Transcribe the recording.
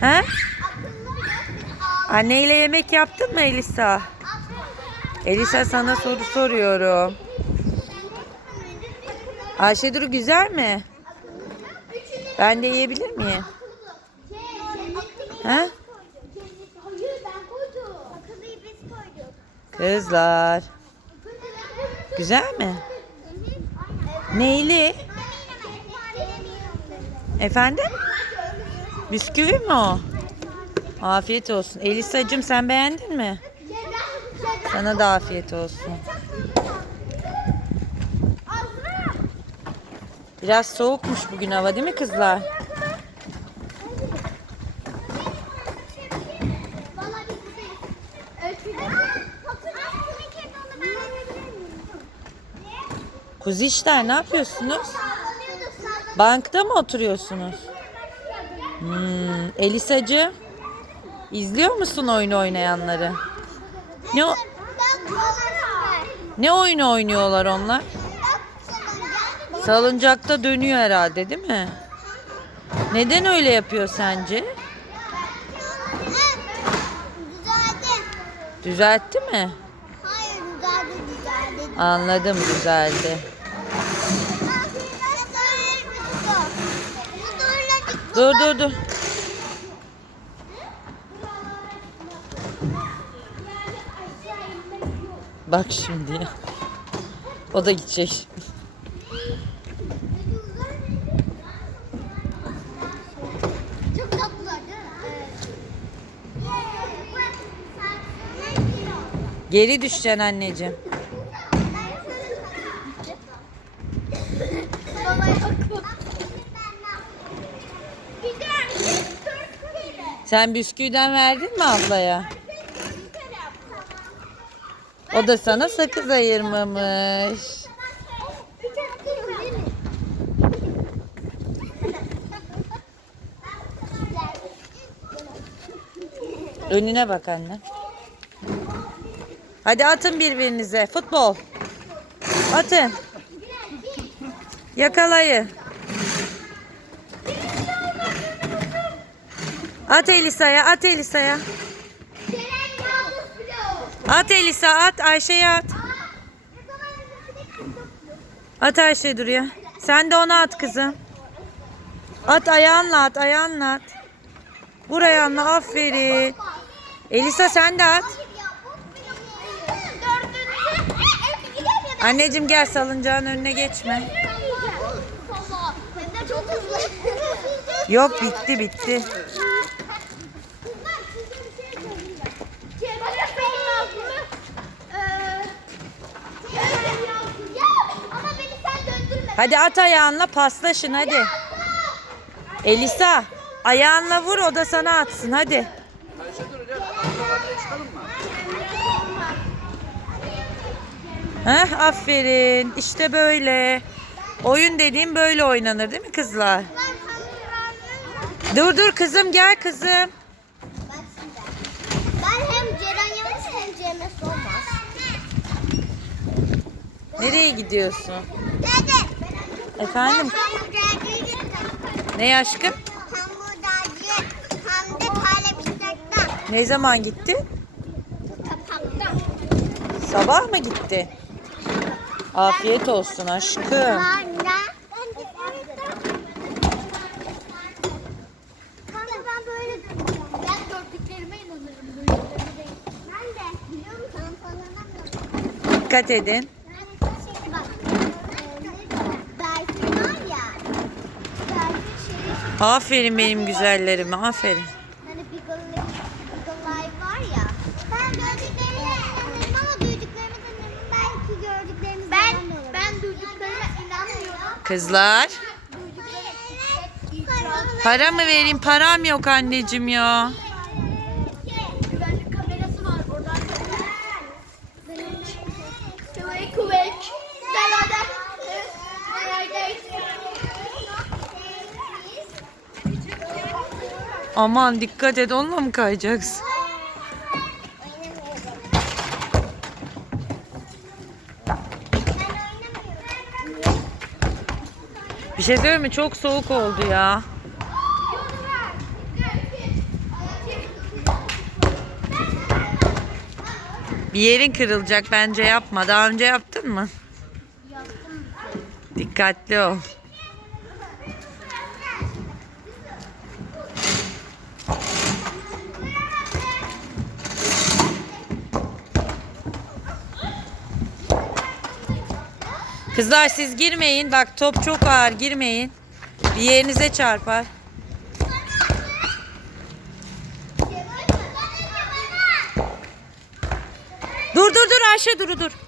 He? Anneyle yemek yaptın mı Elisa? Elisa sana soru soruyorum. Ayşe Duru güzel mi? Ben de yiyebilir miyim? He? Kızlar. Güzel mi? Neyli? Efendim? Bisküvi mi o? Afiyet olsun. Elisacığım sen beğendin mi? Sana da afiyet olsun. Biraz soğukmuş bugün hava değil mi kızlar? Kuzişler ne yapıyorsunuz? Bankta mı oturuyorsunuz? Hmm, Elisacığım izliyor musun oyun oynayanları? Ne o- ne oyunu oynuyorlar onlar? Salıncakta dönüyor herhalde değil mi? Neden öyle yapıyor sence? Düzeltti mi? Hayır düzeldi düzeldi. Anladım düzeldi. Dur dur dur. Bak şimdi ya. O da gidecek. Çok tatlılar değil mi? Geri düşeceksin anneciğim. Sen bisküviden verdin mi ablaya? O da sana sakız ayırmamış. Önüne bak anne. Hadi atın birbirinize. Futbol. Atın. Yakalayın. At Elisa'ya, at Elisa'ya. At Elisa, at Ayşe'ye at. At Ayşe duruyor. Sen de ona at kızım. At ayağınla at, ayağınla at. Vur ayağınla, aferin. Elisa sen de at. Anneciğim gel salıncağın önüne geçme. Yok bitti bitti. Ama beni sen döndürme. Hadi at ayağınla paslaşın hadi. Elisa ayağınla vur o da sana atsın hadi. Heh, aferin. İşte böyle. Oyun dediğim böyle oynanır değil mi kızlar? Dur dur kızım gel kızım. Ben hem Ceren Yalnız hem Cem'e Solmaz. Nereye gidiyorsun? Dede. Efendim? Ne aşkım? Ne zaman gitti? Sabah mı gitti? Afiyet olsun aşkım. Anne. Kanka ben böyle döneceğim. Ben gördüklerime inanırım. Duyduklarıma değil. Ben de. Biliyor musun? Falan Dikkat edin. Şimdi bak. Berfin var ya. Berfin şey. Aferin benim güzellerime aferin. Hani Beagle, Beagle Live var ya. Ben gördüklerime inanırım ama duyduklarıma da inanırım. Belki gördüklerimiz ben, Ben duyduklarıma inanmıyorum. Kızlar para mı vereyim? Param yok anneciğim ya. Aman dikkat et onunla mı kayacaksın? Bir şey söyleyeyim mi? Çok soğuk oldu ya. Bir yerin kırılacak bence yapma. Daha önce yaptın mı? Yaptım. Dikkatli ol. Kızlar siz girmeyin. Bak top çok ağır girmeyin. Bir yerinize çarpar. Dur dur dur Ayşe dur dur.